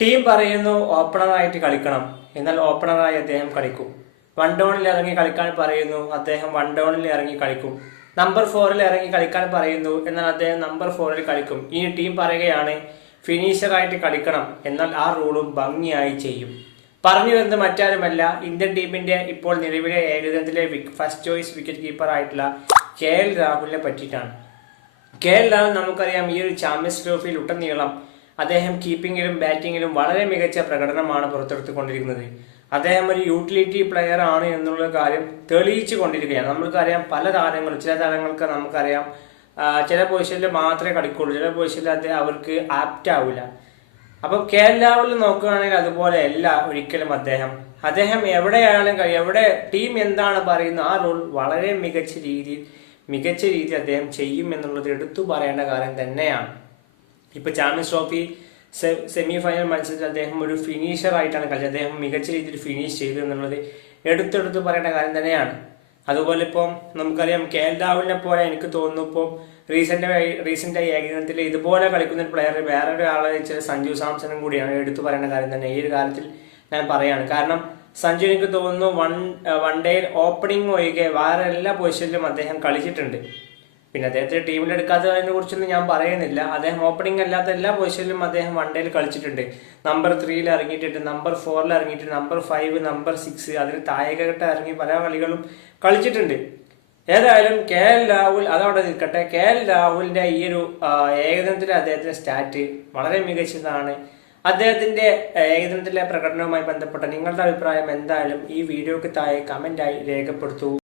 Team പറയുന്നു ഓപ്പണറായിട്ട് കളിക്കണം. എന്നാൽ ഓപ്പണറായി അദ്ദേഹം കളിക്കും. വൺ ഡൗണിൽ ഇറങ്ങി കളിക്കാൻ പറയുന്നു അദ്ദേഹം വൺ ഡൗണിൽ ഇറങ്ങി കളിക്കും. നമ്പർ ഫോറിൽ ഇറങ്ങി കളിക്കാൻ പറയുന്നു എന്നാൽ അദ്ദേഹം നമ്പർ ഫോറിൽ കളിക്കും. ഇനി ടീം പറയുകയാണ് ഫിനിഷറായിട്ട് കളിക്കണം എന്നാൽ ആ റൂളും ഭംഗിയായി ചെയ്യും. പറഞ്ഞു വരുന്നത് മറ്റാരുമല്ല ഇന്ത്യൻ ടീമിന്റെ ഇപ്പോൾ നിലവിലെ ഏകദിനത്തിലെ ഫസ്റ്റ് ചോയ്സ് വിക്കറ്റ് കീപ്പർ ആയിട്ടുള്ള കെ എൽ രാഹുലിനെ പറ്റിയിട്ടാണ്. കെ എൽ രാഹുൽ നമുക്കറിയാം ഈ ഒരു ചാമ്പ്യൻസ് ട്രോഫിയിൽ ഉടനീളം അദ്ദേഹം കീപ്പിങ്ങിലും ബാറ്റിങ്ങിലും വളരെ മികച്ച പ്രകടനമാണ് പുറത്തെടുത്തുകൊണ്ടിരിക്കുന്നത്. അദ്ദേഹം ഒരു യൂട്ടിലിറ്റി പ്ലെയർ ആണ് എന്നുള്ള കാര്യം തെളിയിച്ചു കൊണ്ടിരിക്കുകയാണ്. നമ്മൾക്കറിയാം പല താരങ്ങളും ചില താരങ്ങൾക്ക് നമുക്കറിയാം ചില പൊസിഷനിൽ മാത്രമേ കളിക്കുള്ളൂ. ചില പൊസിഷനിൽ അദ്ദേഹം അവർക്ക് ആപ്റ്റ് ആവില്ല. അപ്പോൾ കെ എൽ രാഹുൽ നോക്കുകയാണെങ്കിൽ അതുപോലെ അല്ല ഒരിക്കലും അദ്ദേഹം. അദ്ദേഹം എവിടെയാണ് എവിടെ ടീം എന്താണ് പറയുന്നത് ആ റോൾ വളരെ മികച്ച രീതിയിൽ മികച്ച രീതിയിൽ അദ്ദേഹം ചെയ്യും എന്നുള്ളത് എടുത്തു പറയേണ്ട കാര്യം തന്നെയാണ്. ഇപ്പൊ ചാമ്പ്യൻസ് ട്രോഫി സെമി ഫൈനൽ മത്സരത്തിൽ അദ്ദേഹം ഒരു ഫിനിഷർ ആയിട്ടാണ് കളിച്ചത്. അദ്ദേഹം മികച്ച രീതിയിൽ ഫിനിഷ് ചെയ്തു എന്നുള്ളത് എടുത്തെടുത്ത് പറയേണ്ട കാര്യം തന്നെയാണ്. അതുപോലെ ഇപ്പോൾ നമുക്കറിയാം കെ എൽ രാഹുലിനെ പോലെ എനിക്ക് തോന്നുന്നു ഇപ്പോൾ റീസെന്റ് ആയി ഏകദിനത്തിൽ ഇതുപോലെ കളിക്കുന്ന ഒരു പ്ലെയർ വേറെ ഒരാളെ വെച്ചാൽ സഞ്ജു സാംസണും കൂടിയാണ് എടുത്തു പറയേണ്ട കാര്യം തന്നെ. ഈ ഒരു കാര്യത്തിൽ ഞാൻ പറയുകയാണ് കാരണം സഞ്ജു എനിക്ക് തോന്നുന്നു വൺ വൺ ഡേയിൽ ഓപ്പണിംഗ് ഒഴികെ വേറെ എല്ലാ പൊസിഷനിലും അദ്ദേഹം കളിച്ചിട്ടുണ്ട്. പിന്നെ അദ്ദേഹത്തെ ടീമിൽ എടുക്കാത്തതിനെ കുറിച്ചൊന്നും ഞാൻ പറയുന്നില്ല. അദ്ദേഹം ഓപ്പണിംഗ് അല്ലാത്ത എല്ലാ പൊസിഷനിലും അദ്ദേഹം വൺ ഡേയിൽ കളിച്ചിട്ടുണ്ട്. നമ്പർ ത്രീയിൽ ഇറങ്ങിയിട്ടുണ്ട് നമ്പർ ഫോറിൽ ഇറങ്ങിയിട്ടുണ്ട് നമ്പർ ഫൈവ് നമ്പർ സിക്സ് അതിന് താഴെക്കെട്ട് ഇറങ്ങി പല കളികളും കളിച്ചിട്ടുണ്ട്. ഏതായാലും കെ എൽ രാഹുൽ അതവിടെ നിൽക്കട്ടെ. കെ എൽ രാഹുലിന്റെ ഈ ഒരു ഏകദിനത്തിലെ അദ്ദേഹത്തിന്റെ സ്റ്റാറ്റ് വളരെ മികച്ചതാണ്. അദ്ദേഹത്തിന്റെ ഏകദിനത്തിലെ പ്രകടനവുമായി ബന്ധപ്പെട്ട നിങ്ങളുടെ അഭിപ്രായം എന്തായാലും ഈ വീഡിയോക്ക് താഴെ കമന്റായി രേഖപ്പെടുത്തൂ.